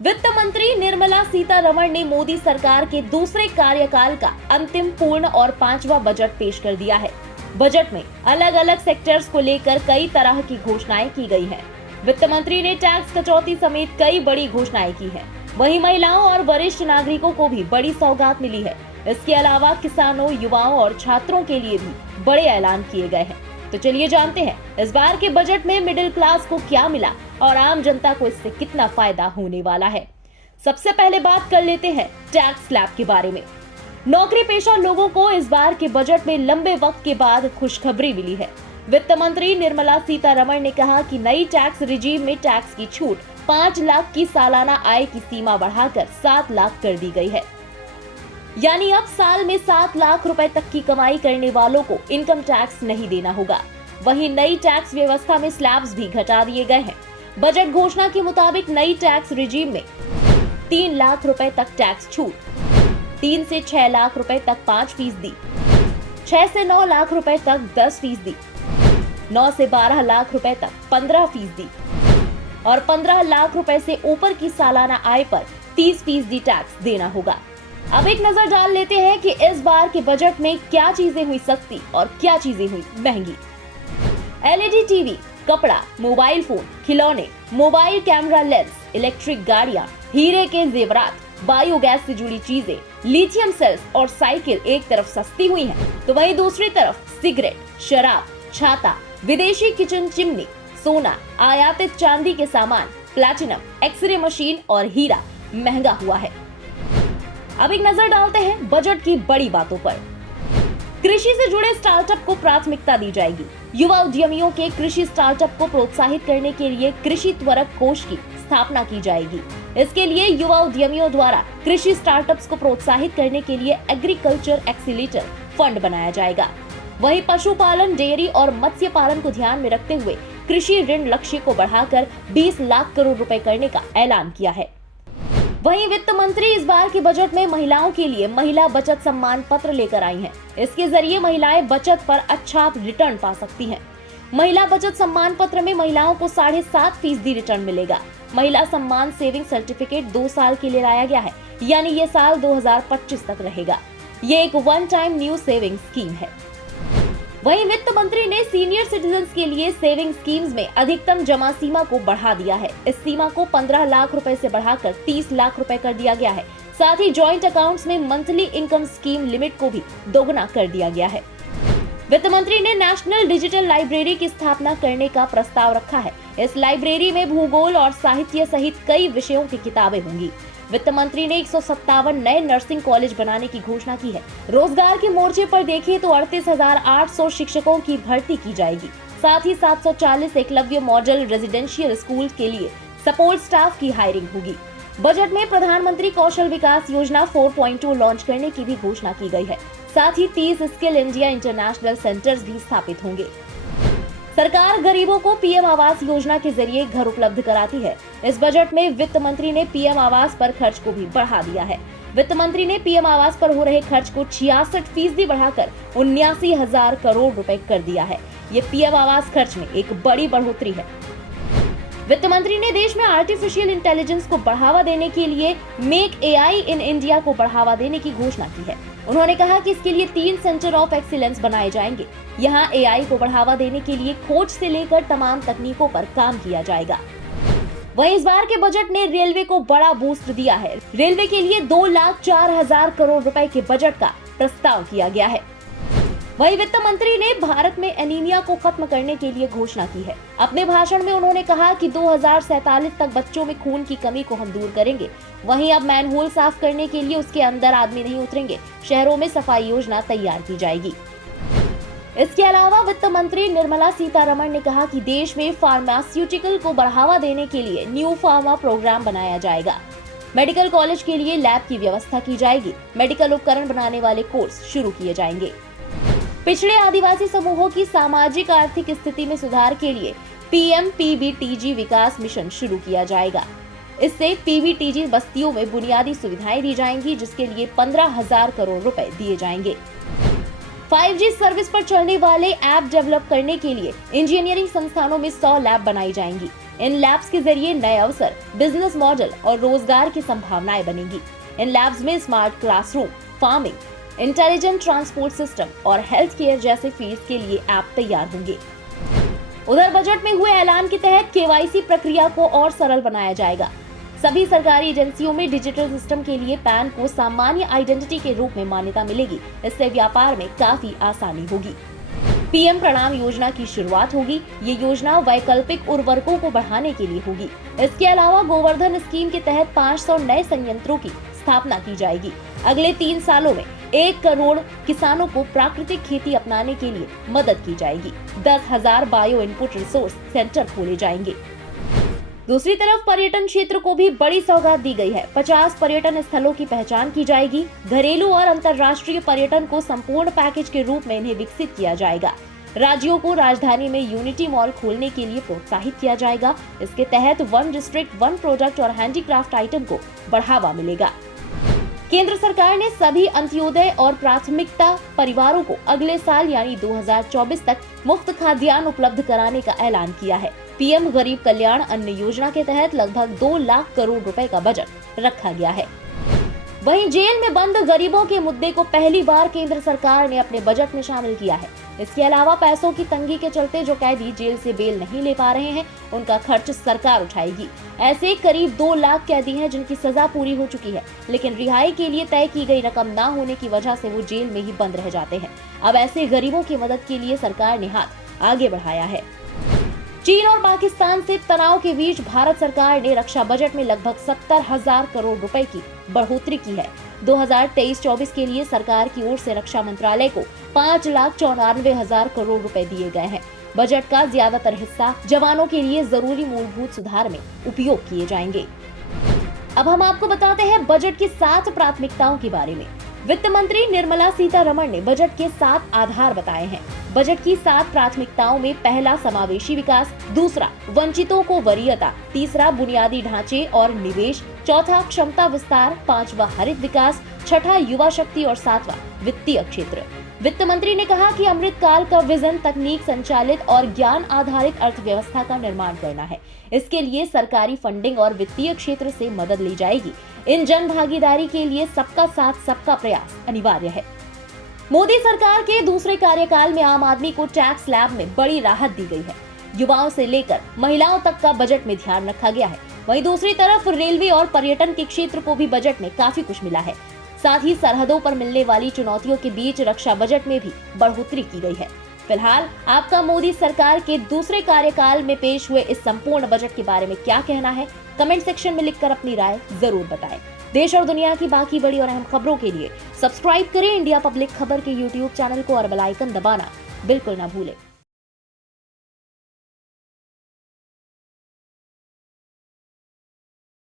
वित्त मंत्री निर्मला सीतारमण ने मोदी सरकार के दूसरे कार्यकाल का अंतिम पूर्ण और 5वां बजट पेश कर दिया है। बजट में अलग अलग सेक्टर्स को लेकर कई तरह की घोषणाएं की गई हैं। वित्त मंत्री ने टैक्स कटौती समेत कई बड़ी घोषणाएं की हैं। वहीं महिलाओं और वरिष्ठ नागरिकों को भी बड़ी सौगात मिली है। इसके अलावा किसानों, युवाओं और छात्रों के लिए भी बड़े ऐलान किए गए हैं। तो चलिए जानते हैं इस बार के बजट में मिडिल क्लास को क्या मिला और आम जनता को इससे कितना फायदा होने वाला है। सबसे पहले बात कर लेते हैं टैक्स स्लैब के बारे में। नौकरी पेशा लोगों को इस बार के बजट में लंबे वक्त के बाद खुशखबरी मिली है। वित्त मंत्री निर्मला सीतारमण ने कहा कि नई टैक्स रिजीम में टैक्स की छूट 5 लाख की सालाना आय की सीमा बढ़ाकर 7 लाख कर दी गई है। यानी अब साल में 7 लाख रुपए तक की कमाई करने वालों को इनकम टैक्स नहीं देना होगा। वहीं नई टैक्स व्यवस्था में स्लैब्स भी घटा दिए गए हैं। बजट घोषणा के मुताबिक नई टैक्स रिजीम में 3 लाख रुपए तक टैक्स छूट, 3 से 6 लाख रुपए तक 5%, 6 से 9 लाख रुपए तक 10%, 9 से 12 लाख रुपए तक 15% और 15 लाख रुपए से ऊपर की सालाना आय पर 30% टैक्स देना होगा। अब एक नजर डाल लेते हैं कि इस बार के बजट में क्या चीजें हुई सस्ती और क्या चीजें हुई महंगी। एलईडी टीवी, कपड़ा, मोबाइल फोन, खिलौने, मोबाइल कैमरा लेंस, इलेक्ट्रिक गाड़ियां, हीरे के जेवरात, बायोगैस से जुड़ी चीजें, लिथियम सेल्स और साइकिल एक तरफ सस्ती हुई हैं, तो वहीं दूसरी तरफ सिगरेट, शराब, छाता, विदेशी किचन चिमनी, सोना, आयातित चांदी के सामान, प्लैटिनम, एक्सरे मशीन और हीरा महंगा हुआ है। अब एक नजर डालते हैं बजट की बड़ी बातों पर। कृषि से जुड़े स्टार्टअप को प्राथमिकता दी जाएगी। युवा उद्यमियों के कृषि स्टार्टअप को प्रोत्साहित करने के लिए कृषि त्वरक कोष की स्थापना की जाएगी। इसके लिए युवा उद्यमियों द्वारा कृषि स्टार्टअप्स को प्रोत्साहित करने के लिए एग्रीकल्चर एक्सीलेटर फंड बनाया जाएगा। वहीं पशुपालन, डेयरी और मत्स्य पालन को ध्यान में रखते हुए कृषि ऋण लक्ष्य को बढ़ाकर 20 लाख करोड़ रुपए करने का ऐलान किया है। वहीं वित्त मंत्री इस बार के बजट में महिलाओं के लिए महिला बचत सम्मान पत्र लेकर आई हैं। इसके जरिए महिलाएं बचत पर अच्छा रिटर्न पा सकती हैं। महिला बचत सम्मान पत्र में महिलाओं को 7.5% रिटर्न मिलेगा। महिला सम्मान सेविंग सर्टिफिकेट 2 साल के लिए लाया गया है, यानी ये साल 2025 तक रहेगा। ये एक one time new saving scheme है। वहीं वित्त मंत्री ने सीनियर सिटीजन्स के लिए सेविंग स्कीम्स में अधिकतम जमा सीमा को बढ़ा दिया है। इस सीमा को 15 लाख रुपए से बढ़ाकर 30 लाख रुपए कर दिया गया है। साथ ही जॉइंट अकाउंट्स में मंथली इनकम स्कीम लिमिट को भी दोगुना कर दिया गया है। वित्त मंत्री ने नेशनल डिजिटल लाइब्रेरी की स्थापना करने का प्रस्ताव रखा है। इस लाइब्रेरी में भूगोल और साहित्य सहित कई विषयों की किताबें होंगी। वित्त मंत्री ने 157 नए नर्सिंग कॉलेज बनाने की घोषणा की है। रोजगार के मोर्चे पर देखें तो 38,800 शिक्षकों की भर्ती की जाएगी। साथ ही 740 एकलव्य मॉडल रेजिडेंशियल स्कूल के लिए सपोर्ट स्टाफ की हायरिंग होगी। बजट में प्रधानमंत्री कौशल विकास योजना 4.2 लॉन्च करने की भी घोषणा की गई है। साथ ही 30 स्किल इंडिया इंटरनेशनल सेंटर्स भी स्थापित होंगे। सरकार गरीबों को पीएम आवास योजना के जरिए घर उपलब्ध कराती है। इस बजट में वित्त मंत्री ने पीएम आवास पर खर्च को भी बढ़ा दिया है। वित्त मंत्री ने पीएम आवास पर हो रहे खर्च को 66% बढ़ाकर 79,000 करोड़ रुपए कर दिया है। ये पीएम आवास खर्च में एक बड़ी बढ़ोतरी है। वित्त मंत्री ने देश में आर्टिफिशियल इंटेलिजेंस को बढ़ावा देने के लिए मेक एआई इन इंडिया को बढ़ावा देने की घोषणा की है। उन्होंने कहा कि इसके लिए 3 सेंटर ऑफ एक्सीलेंस बनाए जाएंगे। यहाँ एआई को बढ़ावा देने के लिए खोज से लेकर तमाम तकनीकों पर काम किया जाएगा। वहीं इस बार के बजट ने रेलवे को बड़ा बूस्ट दिया है। रेलवे के लिए 2,04,000 करोड़ रुपए के बजट का प्रस्ताव किया गया है। वहीं वित्त मंत्री ने भारत में एनीमिया को खत्म करने के लिए घोषणा की है। अपने भाषण में उन्होंने कहा कि 2047 तक बच्चों में खून की कमी को हम दूर करेंगे। वहीं अब मैनहोल साफ करने के लिए उसके अंदर आदमी नहीं उतरेंगे। शहरों में सफाई योजना तैयार की जाएगी। इसके अलावा वित्त मंत्री निर्मला सीतारमण ने कहा कि देश में फार्मास्यूटिकल को बढ़ावा देने के लिए न्यू फार्मा प्रोग्राम बनाया जाएगा। मेडिकल कॉलेज के लिए लैब की व्यवस्था की जाएगी। मेडिकल उपकरण बनाने वाले कोर्स शुरू किए जाएंगे। पिछड़े आदिवासी समूहों की सामाजिक आर्थिक स्थिति में सुधार के लिए पीएम-पीबीटीजी विकास मिशन शुरू किया जाएगा। इससे पीबीटीजी बस्तियों में बुनियादी सुविधाएं दी जाएंगी, जिसके लिए 15,000 करोड़ रुपए दिए जाएंगे। 5G सर्विस पर चलने वाले ऐप डेवलप करने के लिए इंजीनियरिंग संस्थानों में 100 लैब बनाई जाएंगी। इन लैब्स के जरिए नए अवसर, बिजनेस मॉडल और रोजगार की संभावनाएं बनेगी। इन लैब्स में smart classroom, farming, intelligent transport system और हेल्थ केयर जैसे फील्ड्स के लिए ऐप तैयार होंगे। उधर बजट में हुए ऐलान के तहत केवाईसी प्रक्रिया को और सरल बनाया जाएगा। सभी सरकारी एजेंसियों में डिजिटल सिस्टम के लिए पैन को सामान्य आइडेंटिटी के रूप में मान्यता मिलेगी। इससे व्यापार में काफी आसानी होगी। पीएम प्रणाम योजना की शुरुआत होगी। ये योजना वैकल्पिक उर्वरकों को बढ़ाने के लिए होगी। इसके अलावा गोवर्धन स्कीम के तहत 500 नए संयंत्रों की स्थापना की जाएगी। अगले 3 सालों में 1 करोड़ किसानों को प्राकृतिक खेती अपनाने के लिए मदद की जाएगी। 10,000 बायो इनपुट रिसोर्स सेंटर खोले जाएंगे। दूसरी तरफ पर्यटन क्षेत्र को भी बड़ी सौगात दी गई है। 50 पर्यटन स्थलों की पहचान की जाएगी। घरेलू और अंतर्राष्ट्रीय पर्यटन को संपूर्ण पैकेज के रूप में इन्हें विकसित किया जाएगा। राज्यों को राजधानी में यूनिटी मॉल खोलने के लिए प्रोत्साहित किया जाएगा। इसके तहत 1 डिस्ट्रिक्ट 1 प्रोडक्ट और हैंडीक्राफ्ट आइटम को बढ़ावा मिलेगा। केंद्र सरकार ने सभी अंत्योदय और प्राथमिकता परिवारों को अगले साल यानी 2024 तक मुफ्त खाद्यान्न उपलब्ध कराने का ऐलान किया है। पीएम गरीब कल्याण अन्न योजना के तहत लगभग 2 लाख करोड़ रुपए का बजट रखा गया है। वहीं जेल में बंद गरीबों के मुद्दे को पहली बार केंद्र सरकार ने अपने बजट में शामिल किया है। इसके अलावा पैसों की तंगी के चलते जो कैदी जेल से बेल नहीं ले पा रहे हैं, उनका खर्च सरकार उठाएगी। ऐसे करीब 2 लाख कैदी हैं जिनकी सजा पूरी हो चुकी है, लेकिन रिहाई के लिए तय की गई रकम न होने की वजह से वो जेल में ही बंद रह जाते हैं। अब ऐसे गरीबों की मदद के लिए सरकार ने हाथ आगे बढ़ाया है। चीन और पाकिस्तान से तनाव के बीच भारत सरकार ने रक्षा बजट में लगभग 70,000 करोड़ रुपए की बढ़ोतरी की है। 2023-24 के लिए सरकार की ओर से रक्षा मंत्रालय को 5,94,000 करोड़ रुपए दिए गए हैं। बजट का ज्यादातर हिस्सा जवानों के लिए जरूरी मूलभूत सुधार में उपयोग किए जाएंगे। अब हम आपको बताते हैं बजट की 7 प्राथमिकताओं के बारे में। वित्त मंत्री निर्मला सीतारमण ने बजट के 7 आधार बताए हैं। बजट की 7 प्राथमिकताओं में पहला समावेशी विकास, दूसरा वंचितों को वरीयता, तीसरा बुनियादी ढांचे और निवेश, चौथा क्षमता विस्तार, पांचवा हरित विकास, छठा युवा शक्ति और सातवां वित्तीय क्षेत्र। वित्त मंत्री ने कहा कि अमृत काल का विजन तकनीक संचालित और ज्ञान आधारित अर्थव्यवस्था का निर्माण करना है। इसके लिए सरकारी फंडिंग और वित्तीय क्षेत्र से मदद ली जाएगी। इन जन भागीदारी के लिए सबका साथ सबका प्रयास अनिवार्य है। मोदी सरकार के दूसरे कार्यकाल में आम आदमी को टैक्स स्लैब में बड़ी राहत दी गई है। युवाओं से लेकर महिलाओं तक का बजट में ध्यान रखा गया है। वहीं दूसरी तरफ रेलवे और पर्यटन के क्षेत्र को भी बजट में काफी कुछ मिला है। साथ ही सरहदों पर मिलने वाली चुनौतियों के बीच रक्षा बजट में भी बढ़ोतरी की गई है। फिलहाल आपका मोदी सरकार के दूसरे कार्यकाल में पेश हुए इस संपूर्ण बजट के बारे में क्या कहना है? कमेंट सेक्शन में लिखकर अपनी राय जरूर बताएं। देश और दुनिया की बाकी बड़ी और अहम खबरों के लिए सब्सक्राइब करें इंडिया पब्लिक खबर के YouTube चैनल को और बेल आइकन दबाना बिल्कुल ना भूलें।